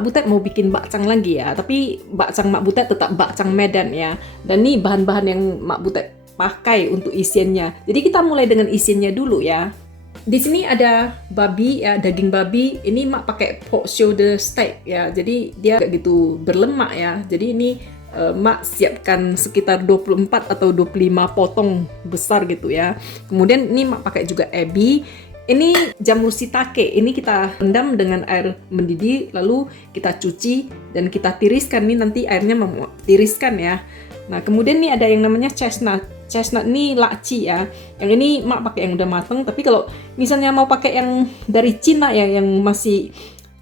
Mak Butet mau bikin bakcang lagi ya, tapi bakcang Mak Butet tetap bakcang Medan ya. Dan nih bahan-bahan yang Mak Butet pakai untuk isiannya. Jadi kita mulai dengan isiannya dulu ya. Di sini ada babi ya, daging babi. Ini Mak pakai pork shoulder steak ya. Jadi dia gak gitu berlemak ya. Jadi ini Mak siapkan sekitar 24 atau 25 potong besar gitu ya. Kemudian ini Mak pakai juga ebi. Ini jamur shiitake. Ini kita rendam dengan air mendidih, lalu kita cuci dan kita tiriskan. Ini nanti airnya tiriskan ya. Nah, kemudian nih ada yang namanya chestnut. Chestnut ini laci ya. Yang ini Mak pakai yang udah mateng, tapi kalau misalnya mau pakai yang dari Cina ya, yang masih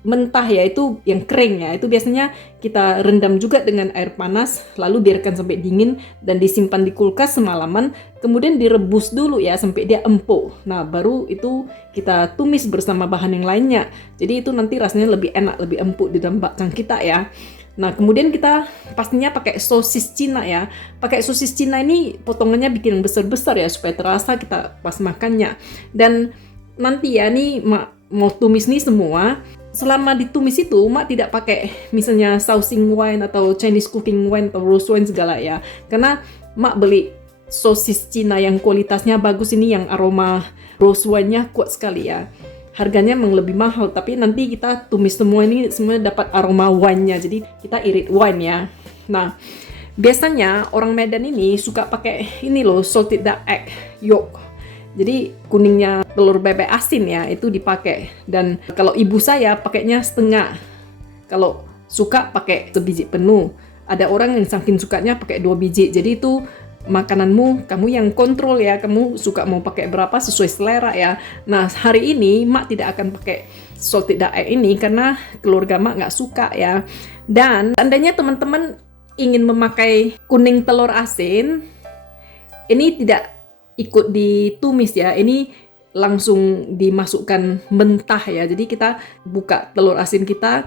mentah ya, itu yang kering ya, itu biasanya kita rendam juga dengan air panas, lalu biarkan sampai dingin dan disimpan di kulkas semalaman, kemudian direbus dulu ya sampai dia empuk. Nah, baru itu kita tumis bersama bahan yang lainnya. Jadi itu nanti rasanya lebih enak, lebih empuk di dalam bakcang kita ya. Nah, kemudian kita pastinya pakai sosis Cina ya. Pakai sosis Cina ini potongannya bikin besar-besar ya, supaya terasa kita pas makannya. Dan nanti ya, nih Mak mau tumis nih semua. Selama ditumis itu, Mak tidak pakai misalnya Shaoxing wine atau Chinese cooking wine atau rose wine segala ya. Karena Mak beli sosis Cina yang kualitasnya bagus ini, yang aroma rose wine-nya kuat sekali ya. Harganya memang lebih mahal, tapi nanti kita tumis semua ini, semua dapat aroma wine-nya. Jadi kita irit wine ya. Nah, biasanya orang Medan ini suka pakai ini loh, salted duck egg yolk. Jadi kuningnya telur bebek asin ya, itu dipakai. Dan kalau ibu saya pakainya setengah. Kalau suka pakai sebiji penuh. Ada orang yang saking sukanya pakai 2 biji. Jadi itu makananmu, kamu yang kontrol ya. Kamu suka mau pakai berapa sesuai selera ya. Nah, hari ini Mak tidak akan pakai salted duck egg ini karena keluarga Mak nggak suka ya. Dan seandainya teman-teman ingin memakai kuning telur asin, ini tidak ikut ditumis ya, ini langsung dimasukkan mentah ya. Jadi kita buka telur asin kita,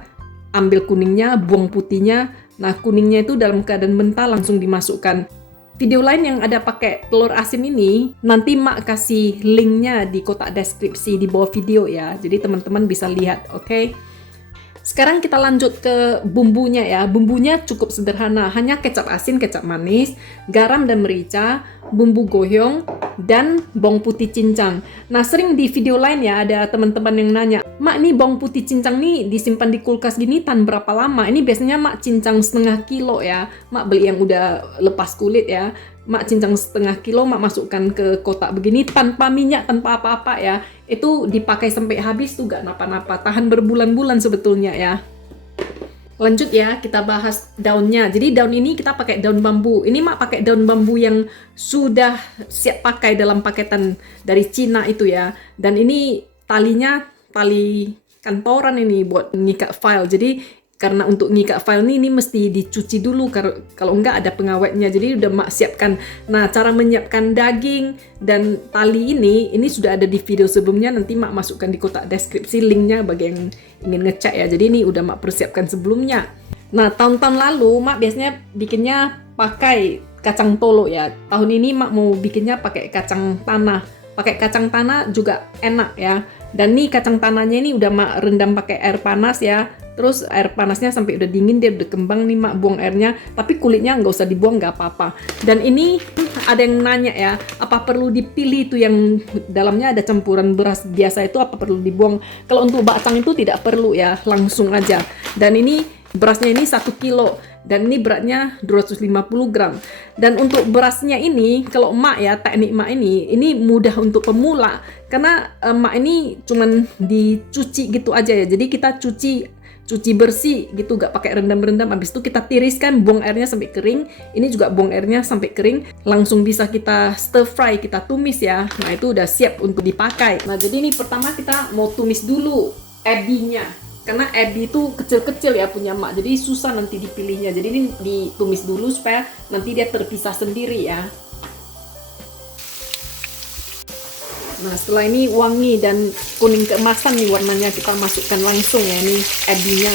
ambil kuningnya, buang putihnya. Nah, kuningnya itu dalam keadaan mentah langsung dimasukkan. Video lain yang ada pakai telur asin ini, nanti Mak kasih linknya di kotak deskripsi di bawah video ya. Jadi teman-teman bisa lihat, oke? Sekarang kita lanjut ke bumbunya ya. Bumbunya cukup sederhana, hanya kecap asin, kecap manis, garam dan merica, bumbu goyong, dan bawang putih cincang. Nah, sering di video lain ya ada teman-teman yang nanya, Mak, ini bawang putih cincang nih disimpan di kulkas gini tahan berapa lama? Ini biasanya Mak cincang setengah kilo ya. Mak beli yang udah lepas kulit ya. Mak cincang setengah kilo, Mak masukkan ke kotak begini tanpa minyak, tanpa apa-apa ya. Itu dipakai sampai habis tuh gak napa-napa, tahan berbulan-bulan sebetulnya ya. Lanjut ya, kita bahas daunnya. Jadi daun ini kita pakai daun bambu. Ini Mak pakai daun bambu yang sudah siap pakai dalam paketan dari Cina itu ya. Dan ini talinya tali kantoran ini buat ngikat file. Jadi karena untuk ngikat file ini mesti dicuci dulu, kalau enggak ada pengawetnya. Jadi udah Mak siapkan. Nah, cara menyiapkan daging dan tali ini sudah ada di video sebelumnya. Nanti Mak masukkan di kotak deskripsi linknya bagi yang ingin ngecek ya. Jadi ini udah Mak persiapkan sebelumnya. Nah, tahun-tahun lalu Mak biasanya bikinnya pakai kacang tolo ya. Tahun ini Mak mau bikinnya pakai kacang tanah. Pakai kacang tanah juga enak ya. Dan nih kacang tanahnya ini udah Mak rendam pakai air panas ya. Terus air panasnya sampai udah dingin, dia udah kembang nih Mak buang airnya. Tapi kulitnya nggak usah dibuang, nggak apa-apa. Dan ini ada yang nanya ya, apa perlu dipilih itu yang dalamnya ada campuran beras biasa itu, apa perlu dibuang? Kalau untuk bakcang itu tidak perlu ya, langsung aja. Dan ini berasnya ini 1 kilo. Dan ini beratnya 250 gram. Dan untuk berasnya ini, kalau Mak ya, teknik Mak ini mudah untuk pemula. Karena Mak ini cuman dicuci gitu aja ya. Jadi kita cuci bersih gitu, gak pakai rendam-rendam. Habis itu kita tiriskan, buang airnya sampai kering. Ini juga buang airnya sampai kering. Langsung bisa kita stir fry, kita tumis ya. Nah, itu udah siap untuk dipakai. Nah, jadi ini pertama kita mau tumis dulu ebinya. Karena ebi itu kecil-kecil ya punya Mak, jadi susah nanti dipilihnya. Jadi ini ditumis dulu supaya nanti dia terpisah sendiri ya. Nah, setelah ini wangi dan kuning keemasan nih warnanya, kita masukkan langsung ya ini ebinya.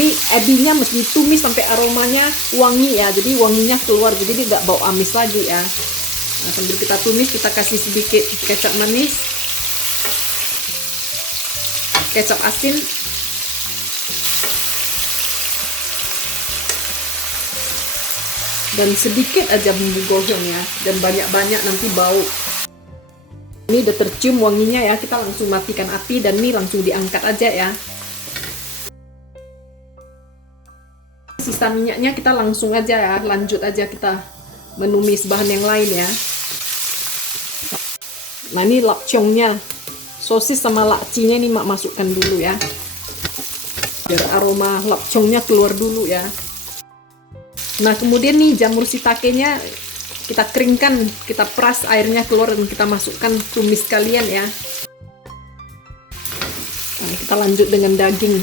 Ini ebinya mesti tumis sampai aromanya wangi ya, jadi wanginya keluar, jadi dia nggak bau amis lagi ya. Nah, sambil kita tumis, kita kasih sedikit kecap manis. kecap asin, dan sedikit aja bumbu goyong ya, dan banyak-banyak nanti bau. Ini udah tercium wanginya ya, kita langsung matikan api dan ini langsung diangkat aja ya. Sisa minyaknya kita langsung aja ya, lanjut aja kita menumis bahan yang lain ya. Nah ini lapcongnya, sosis sama lakcinya ini mak masukkan dulu ya, biar aroma lapcongnya keluar dulu ya. Nah kemudian nih jamur shiitake-nya kita keringkan, kita peras airnya keluar dan kita masukkan, tumis sekalian ya. Nah, kita lanjut dengan daging.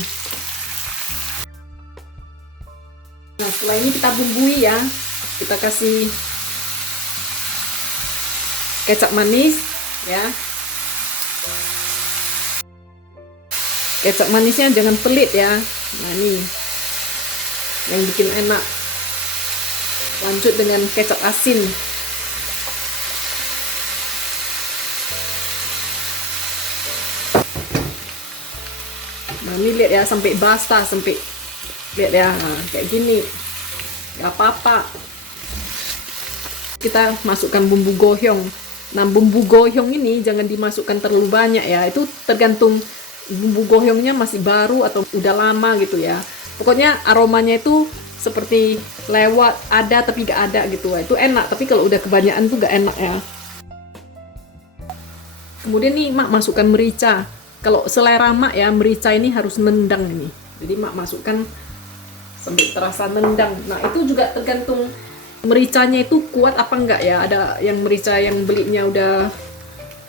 Nah setelah ini kita bumbui ya, kita kasih kecap manis ya. Kecap manisnya jangan pelit ya. Nah ini yang bikin enak. Lanjut dengan kecap asin. Nah ini lihat ya, sampai basah, sampai lihat ya, nah, kayak gini, gak apa-apa. Kita masukkan bumbu goyong. Nah bumbu goyong ini jangan dimasukkan terlalu banyak ya, itu tergantung bumbu goyongnya masih baru atau udah lama gitu ya. Pokoknya aromanya itu seperti lewat, ada tapi gak ada gitu, itu enak. Tapi kalau udah kebanyakan tuh gak enak ya. Kemudian nih mak masukkan merica. Kalau selera mak ya, merica ini harus nendang ini, jadi mak masukkan sampai terasa nendang. Nah itu juga tergantung mericanya itu kuat apa enggak ya. Ada yang merica yang belinya udah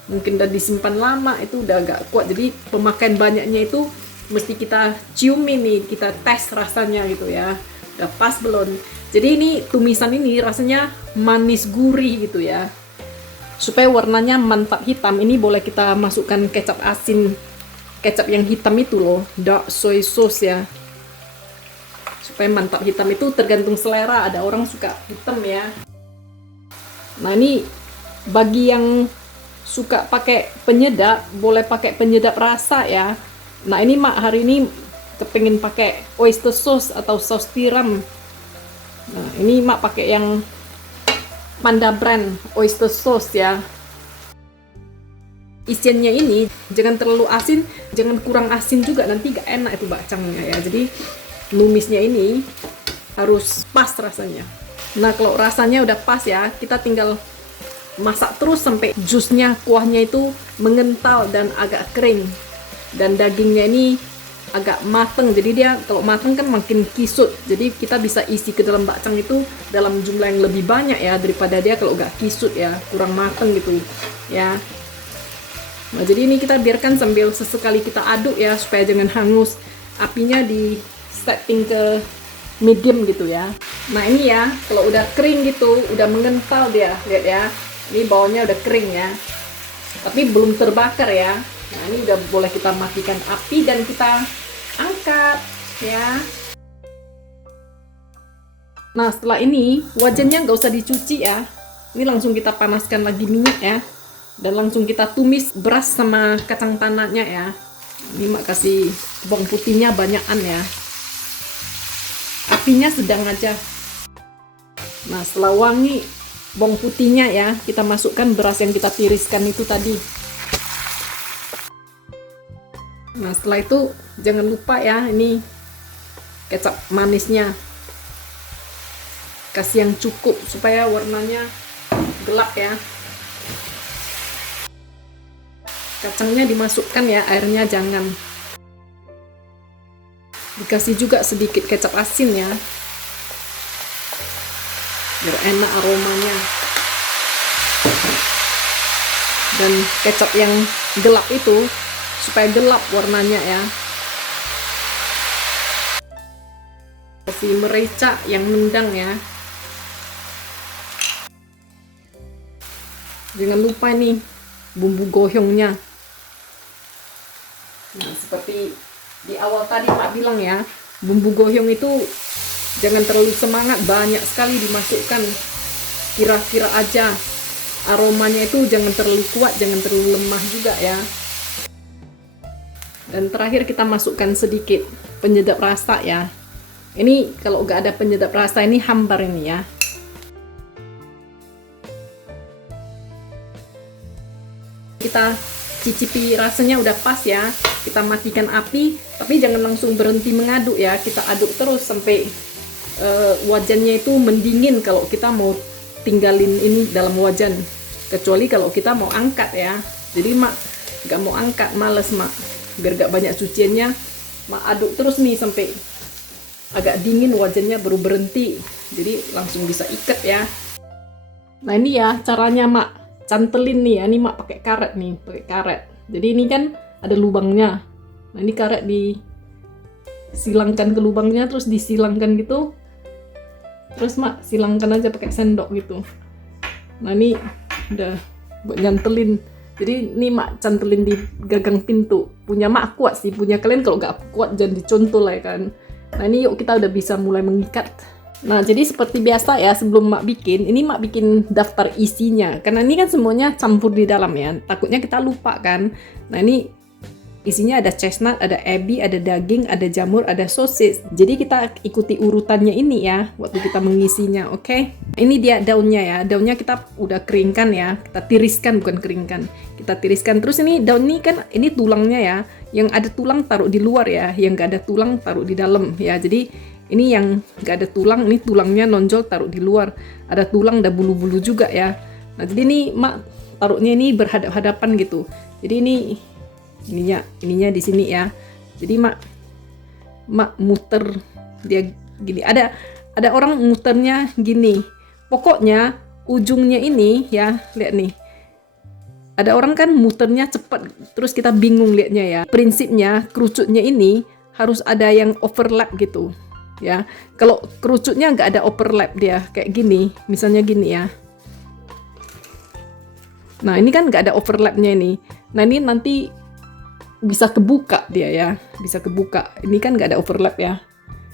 mungkin udah disimpan lama, itu udah agak kuat, jadi pemakaian banyaknya itu mesti kita ciumin nih, kita tes rasanya gitu ya, udah pas belum. Jadi ini tumisan ini rasanya manis gurih gitu ya. Supaya warnanya mantap hitam, ini boleh kita masukkan kecap asin, kecap yang hitam itu loh, dark soy sauce ya. Supaya mantap hitam itu tergantung selera, ada orang suka hitam ya. Nah ini bagi yang suka pakai penyedap, boleh pakai penyedap rasa ya. Nah ini mak hari ini kepengin pakai oyster sauce atau saus tiram. Nah ini mak pakai yang Panda brand oyster sauce ya. Isiannya ini jangan terlalu asin, jangan kurang asin juga, nanti gak enak itu bakcangnya ya. Jadi numisnya ini harus pas rasanya. Nah kalau rasanya udah pas ya, kita tinggal masak terus sampai jusnya, kuahnya itu mengental dan agak kering. Dan dagingnya ini agak mateng, jadi dia kalau mateng kan makin kisut, jadi kita bisa isi ke dalam bakcang itu dalam jumlah yang lebih banyak ya, daripada dia kalau gak kisut ya, kurang mateng gitu ya. Nah jadi ini kita biarkan sambil sesekali kita aduk ya, supaya jangan hangus. Apinya di setting ke medium gitu ya. Nah ini ya, kalau udah kering gitu, udah mengental dia, lihat ya, ini bawahnya udah kering ya, tapi belum terbakar ya. Nah ini udah boleh kita matikan api dan kita angkat ya. Nah setelah ini wajannya nggak usah dicuci ya, ini langsung kita panaskan lagi minyak ya, dan langsung kita tumis beras sama kacang tanahnya ya. Ini mak kasih bawang putihnya banyakan ya, apinya sedang aja. Nah setelah wangi bawang putihnya ya, kita masukkan beras yang kita tiriskan itu tadi. Nah setelah itu jangan lupa ya, ini kecap manisnya kasih yang cukup supaya warnanya gelap ya. Kacangnya dimasukkan ya, airnya jangan. Dikasih juga sedikit kecap asin ya, biar enak aromanya. Dan kecap yang gelap itu supaya gelap warnanya ya. Kasih merica yang nendang ya. Jangan lupa nih bumbu goyongnya. Nah seperti di awal tadi Pak bilang ya, bumbu goyong itu jangan terlalu semangat, banyak sekali dimasukkan, kira-kira aja. Aromanya itu jangan terlalu kuat, jangan terlalu lemah juga ya. Dan terakhir kita masukkan sedikit penyedap rasa ya. Ini kalau nggak ada penyedap rasa ini hambar ini ya. Kita cicipi rasanya udah pas ya. Kita matikan api, tapi jangan langsung berhenti mengaduk ya. Kita aduk terus sampai wajannya itu mendingin kalau kita mau tinggalin ini dalam wajan. Kecuali kalau kita mau angkat ya. Jadi mak nggak mau angkat, males mak. Biar gak banyak cuciannya, mak aduk terus nih sampai agak dingin wajannya baru berhenti. Jadi langsung bisa ikat ya. Nah ini ya caranya mak cantelin nih ya. Ini mak pakai karet nih, pakai karet. Jadi ini kan ada lubangnya. Nah ini karet disilangkan ke lubangnya, terus disilangkan gitu. Terus mak silangkan aja pakai sendok gitu. Nah ini udah buat nyantelin. Jadi ini mak cantelin di gagang pintu. Punya mak kuat sih, punya kalian kalau nggak kuat jangan dicontoh lah ya kan. Nah ini yuk kita udah bisa mulai mengikat. Nah jadi seperti biasa ya, sebelum mak bikin, ini mak bikin daftar isinya. Karena ini kan semuanya campur di dalam ya, takutnya kita lupa kan. Nah ini isinya ada chestnut, ada ebi, ada daging, ada jamur, ada sosis. Jadi kita ikuti urutannya ini ya waktu kita mengisinya, oke? Ini dia daunnya ya. Daunnya kita udah keringkan ya. Kita tiriskan, bukan keringkan. Kita tiriskan. Terus ini daun ini kan ini tulangnya ya. Yang ada tulang taruh di luar ya. Yang nggak ada tulang taruh di dalam ya. Jadi ini yang nggak ada tulang, ini tulangnya nonjol taruh di luar. Ada tulang, ada bulu-bulu juga ya. Nah jadi ini mak taruhnya ini berhadap-hadapan gitu. Jadi ininya di sini ya. Jadi mak muter dia gini. Ada orang muternya gini. Pokoknya ujungnya ini ya, lihat nih. Ada orang kan muternya cepat, terus kita bingung liatnya ya. Prinsipnya kerucutnya ini harus ada yang overlap gitu ya. Kalau kerucutnya nggak ada overlap dia kayak gini, misalnya gini ya. Nah ini kan nggak ada overlapnya ini. Nah ini nanti bisa kebuka dia ya, bisa kebuka. Ini kan nggak ada overlap ya,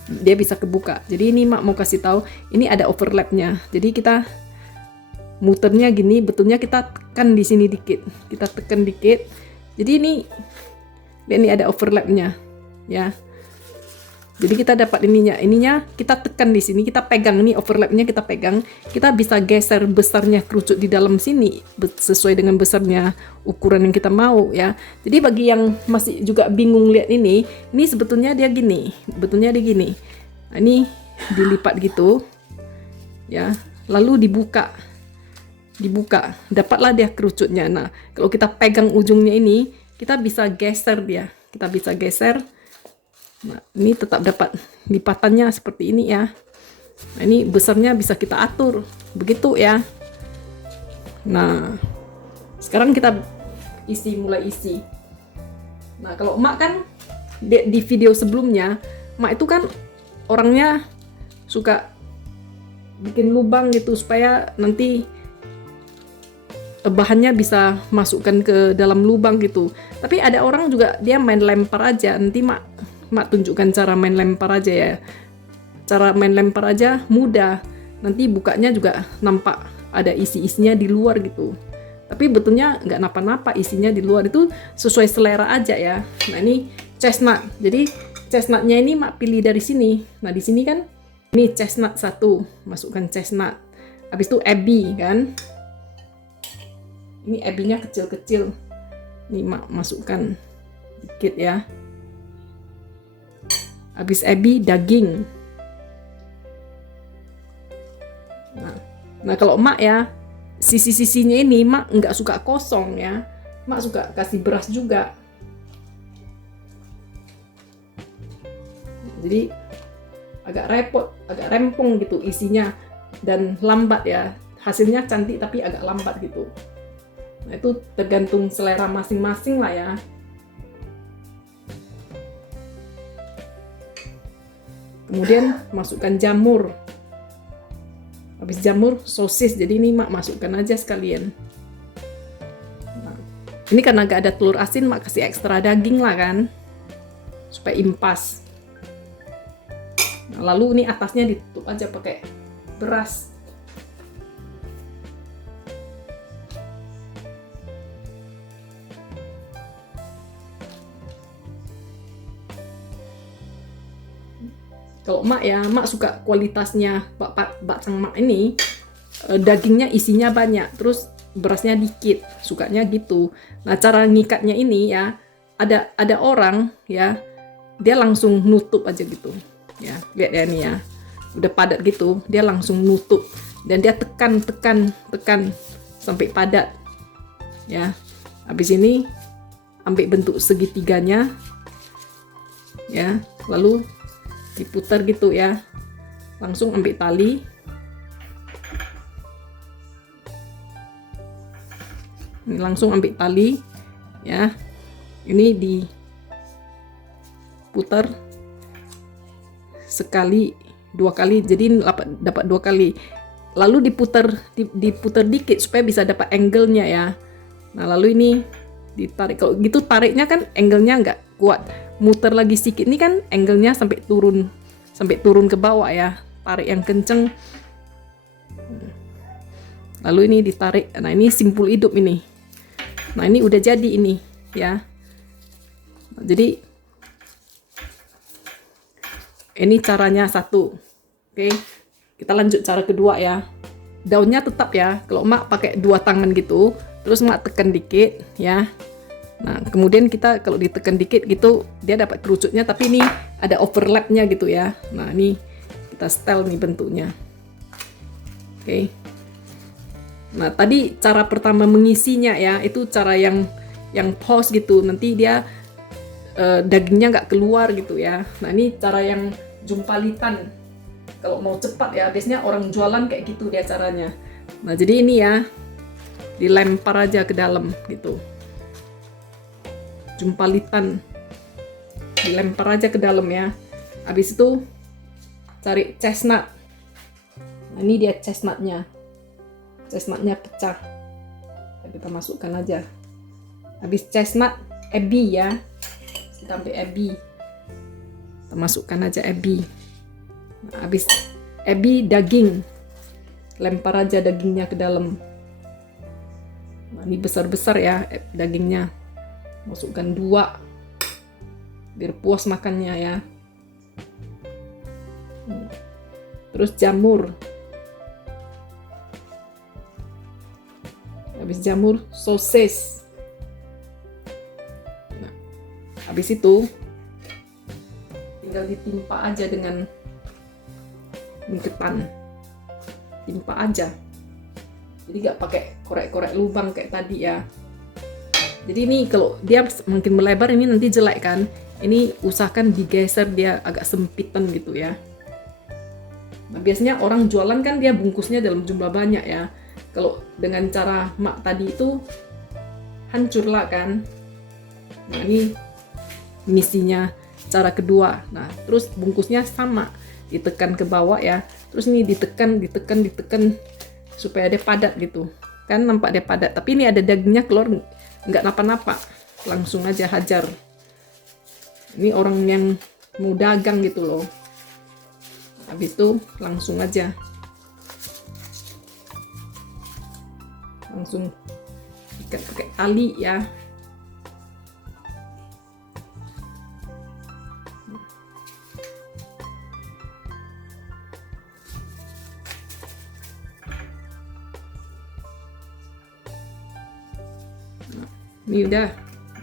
dia bisa kebuka. Jadi ini mak mau kasih tahu, ini ada overlapnya. Jadi kita muternya gini, betulnya kita tekan di sini dikit, kita tekan dikit. Jadi ini ada overlapnya ya. Jadi kita dapat ininya kita tekan di sini, kita pegang ini overlapnya, kita pegang, kita bisa geser besarnya kerucut di dalam sini sesuai dengan besarnya ukuran yang kita mau ya. Jadi bagi yang masih juga bingung lihat ini sebetulnya dia gini, Nah, ini dilipat gitu ya, lalu dibuka, dapatlah dia kerucutnya. Nah kalau kita pegang ujungnya ini, kita bisa geser dia, Nah, ini tetap dapat lipatannya seperti ini ya. Nah, ini besarnya bisa kita atur, begitu ya. Nah, sekarang kita mulai isi. Nah, kalau emak kan di video sebelumnya, emak itu kan orangnya suka bikin lubang gitu supaya nanti bahannya bisa masukkan ke dalam lubang gitu. Tapi ada orang juga dia main lempar aja. Nanti mak tunjukkan cara main lempar aja ya. Cara main lempar aja mudah. Nanti bukanya juga nampak ada isi-isinya di luar gitu. Tapi betulnya nggak napa-napa, isinya di luar itu sesuai selera aja ya. Nah ini chestnut. Jadi chestnutnya ini mak pilih dari sini. Nah di sini kan ini chestnut 1, masukkan chestnut. Habis itu ebi kan. Ini ebinya kecil-kecil. Ini mak masukkan dikit ya. Habis ebi, daging. Nah kalau emak ya, sisi-sisinya ini emak nggak suka kosong ya. Emak suka kasih beras juga. Jadi agak repot, agak rempong gitu isinya. Dan lambat ya. Hasilnya cantik tapi agak lambat gitu. Nah itu tergantung selera masing-masing lah ya. Kemudian masukkan jamur. Habis jamur, sosis. Jadi ini mak masukkan aja sekalian. Nah, ini karena gak ada telur asin, mak kasih ekstra daging lah kan, supaya impas. Nah, lalu ini atasnya ditutup aja pakai beras. Kalau mak ya, mak suka kualitasnya bakcang mak ini, dagingnya isinya banyak, terus berasnya dikit, sukanya gitu. Nah, cara ngikatnya ini ya, ada orang ya, dia langsung nutup aja gitu. Ya, lihat ya nih ya. Udah padat gitu, dia langsung nutup dan dia tekan sampai padat. Ya. Habis ini ambil bentuk segitiganya. Ya, lalu diputar gitu ya. Langsung ambil tali. Ini langsung ambil tali ya. Ini diputar sekali, 2 kali, jadi dapat 2 kali. Lalu diputar dikit supaya bisa dapat angle-nya ya. Nah, lalu ini ditarik. Kalau gitu tariknya kan angle-nya nggak kuat. Muter lagi sedikit, ini kan angle-nya sampai turun ke bawah ya. Tarik yang kenceng. Lalu ini ditarik. Nah, ini simpul hidup ini. Nah, ini udah jadi ini ya. Nah, jadi ini caranya satu. Oke, kita lanjut cara kedua ya. Daunnya tetap ya. Kalau mak pakai 2 tangan gitu, terus mak tekan dikit ya. Nah, kemudian kita kalau ditekan dikit gitu, dia dapat kerucutnya, tapi ini ada overlapnya gitu ya. Nah, ini kita setel nih bentuknya. Oke. Nah, tadi cara pertama mengisinya ya, itu cara yang pause gitu. Nanti dia dagingnya nggak keluar gitu ya. Nah, ini cara yang jumpalitan. Kalau mau cepat ya, biasanya orang jualan kayak gitu dia caranya. Nah, jadi ini ya, dilempar aja ke dalam gitu. Jumpalitan. Dilempar aja ke dalam ya. Habis itu cari chestnut. Nah, ini dia chestnutnya. Chestnutnya pecah. Kita masukkan aja. Habis chestnut, ebi ya. Kita ambil ebi. Kita masukkan aja ebi. Nah, habis ebi, daging. Lempar aja dagingnya ke dalam. Nah, ini besar-besar ya dagingnya. Masukkan 2. Biar puas makannya ya. Terus jamur. Habis jamur, sosis. Nah, habis itu tinggal ditimpa aja dengan ketan. Timpa aja. Jadi nggak pakai korek-korek lubang kayak tadi ya. Jadi ini kalau dia makin melebar ini nanti jelek kan. Ini usahakan digeser, dia agak sempitan gitu ya. Nah, biasanya orang jualan kan dia bungkusnya dalam jumlah banyak ya. Kalau dengan cara mak tadi itu hancur lah kan. Nah, ini misinya cara kedua. Nah, terus bungkusnya sama, ditekan ke bawah ya. Terus ini ditekan supaya dia padat gitu. Kan nampak dia padat, tapi ini ada dagingnya keluar, nggak napa-napa. Langsung aja hajar. Ini orang yang mau dagang gitu loh. Habis itu langsung aja. Langsung ikat pakai tali ya. Ini udah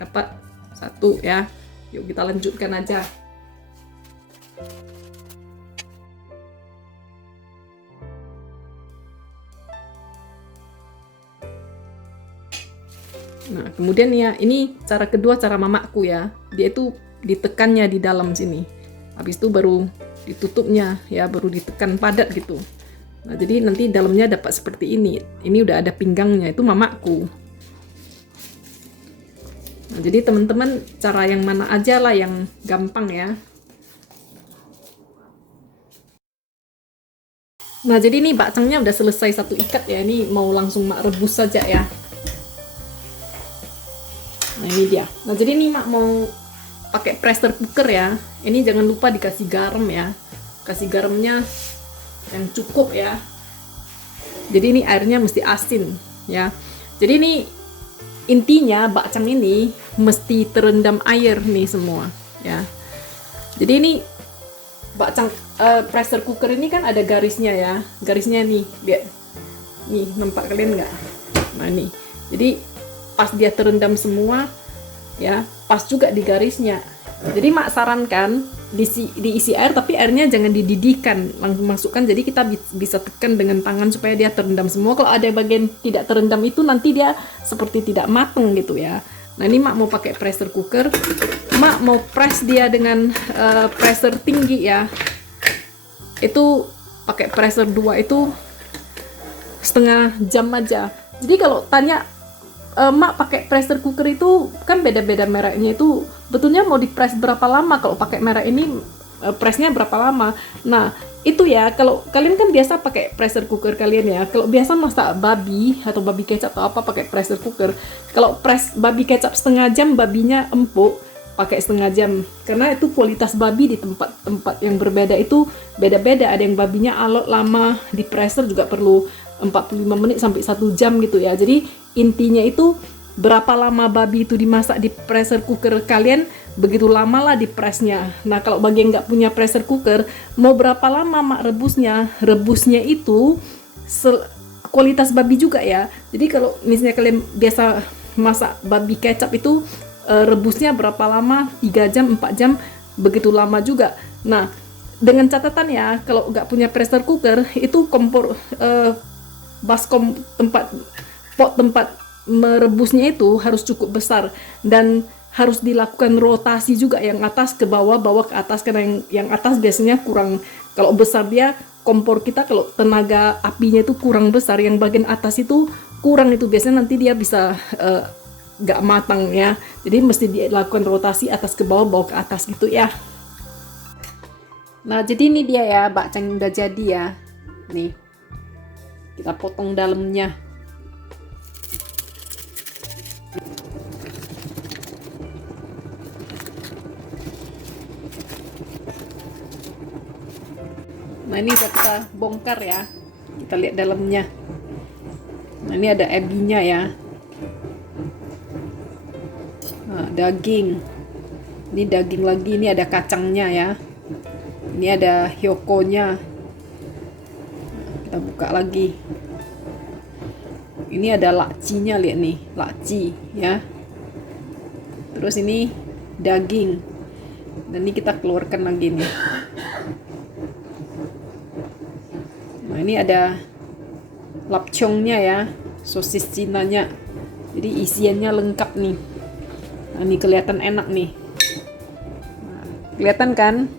dapat 1 ya. Yuk kita lanjutkan aja. Nah, kemudian ya, ini cara kedua, cara mamaku ya. Dia itu ditekannya di dalam sini. Habis itu baru ditutupnya ya, baru ditekan padat gitu. Nah, jadi nanti dalamnya dapat seperti ini. Ini udah ada pinggangnya, itu mamaku. Nah, jadi teman-teman cara yang mana aja lah yang gampang ya. Nah, jadi ini bakcangnya udah selesai 1 ikat ya. Ini mau langsung mak rebus saja ya. Nah, ini dia. Nah, jadi ini mak mau pakai pressure cooker ya. Ini jangan lupa dikasih garam ya. Kasih garamnya yang cukup ya. Jadi ini airnya mesti asin ya. Jadi ini intinya bakcang ini mesti terendam air nih semua ya. Jadi ini bakcang pressure cooker ini kan ada garisnya ya, garisnya nih, biar nih nampak kalian nggak? Nah nih, jadi pas dia terendam semua ya, pas juga di garisnya. Jadi mak sarankan diisi air, tapi airnya jangan dididihkan, langsung masukkan. Jadi kita bisa tekan dengan tangan supaya dia terendam semua. Kalau ada bagian tidak terendam itu nanti dia seperti tidak mateng gitu ya. Nah ini mak mau pakai pressure cooker, mak mau press dia dengan pressure tinggi ya. Itu pakai pressure 2 itu setengah jam aja. Jadi kalau tanya mak pakai pressure cooker itu kan beda-beda mereknya, itu betulnya mau di press berapa lama. Kalau pakai merek ini pressnya berapa lama. Nah itu ya, kalau kalian kan biasa pakai pressure cooker kalian ya, kalau biasa masak babi atau babi kecap atau apa pakai pressure cooker, kalau press babi kecap setengah jam, babinya empuk pakai setengah jam, karena itu kualitas babi di tempat-tempat yang berbeda itu beda-beda. Ada yang babinya alot lama di presser juga perlu 45 menit sampai 1 jam gitu ya. Jadi intinya itu berapa lama babi itu dimasak di pressure cooker kalian, begitu lama lah di pressnya. Nah kalau bagi yang nggak punya pressure cooker, mau berapa lama mak rebusnya itu kualitas babi juga ya. Jadi kalau misalnya kalian biasa masak babi kecap itu rebusnya berapa lama, 3 jam, 4 jam, begitu lama juga. Nah dengan catatan ya, kalau nggak punya pressure cooker itu kompor baskom tempat merebusnya itu harus cukup besar, dan harus dilakukan rotasi juga, yang atas ke bawah, bawah ke atas, karena yang atas biasanya kurang, kalau besar dia kompor kita, kalau tenaga apinya itu kurang besar, yang bagian atas itu kurang, itu biasanya nanti dia bisa nggak matang ya. Jadi mesti dilakukan rotasi atas ke bawah, bawah ke atas gitu ya. Nah jadi ini dia ya bakcang udah jadi ya. Nih kita potong dalamnya. Nah ini udah kita bongkar ya, kita lihat dalamnya. Nah ini ada ebinya ya. Nah, daging, ini daging lagi, ini ada kacangnya ya, ini ada hyokonya. Kita buka lagi, ini ada lakcinya, lihat nih lakci ya. Terus ini daging, dan ini kita keluarkan lagi nih. Nah ini ada lapchongnya ya, sosis Cinanya. Jadi isiannya lengkap nih. Nah, ini kelihatan enak nih. Nah, kelihatan kan?